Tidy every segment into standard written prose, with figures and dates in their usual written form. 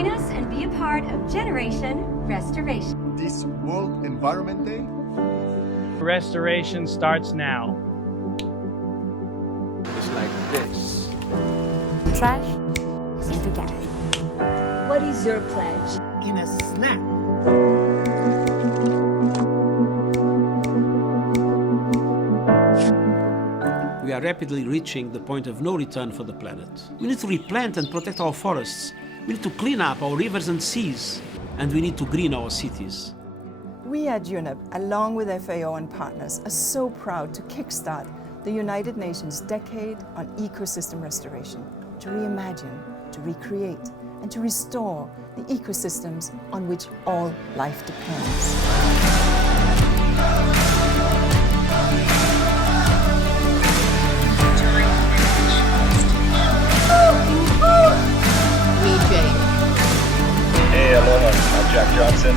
Join us and be a part of Generation Restoration. This World Environment Day. Restoration starts now. It's like this. Trash into cash. What is your pledge? In a snap. We are rapidly reaching the point of no return for the planet. We need to replant and protect our forests. We need to clean up our rivers and seas. And we need to green our cities. We at UNEP, along with FAO and partners, are so proud to kickstart the United Nations Decade on Ecosystem Restoration, to reimagine, to recreate, and to restore the ecosystems on which all life depends. Hey, aloha, I'm Jack Johnson.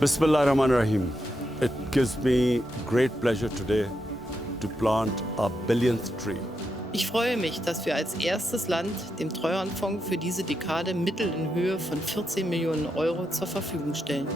Bismillah ar-Rahman ar-Rahim. It gives me great pleasure today to plant our 1000th tree. Ich freue mich, dass wir als erstes Land dem Treuhandfonds für diese Dekade Mittel in Höhe von 14 Millionen Euro zur Verfügung stellen.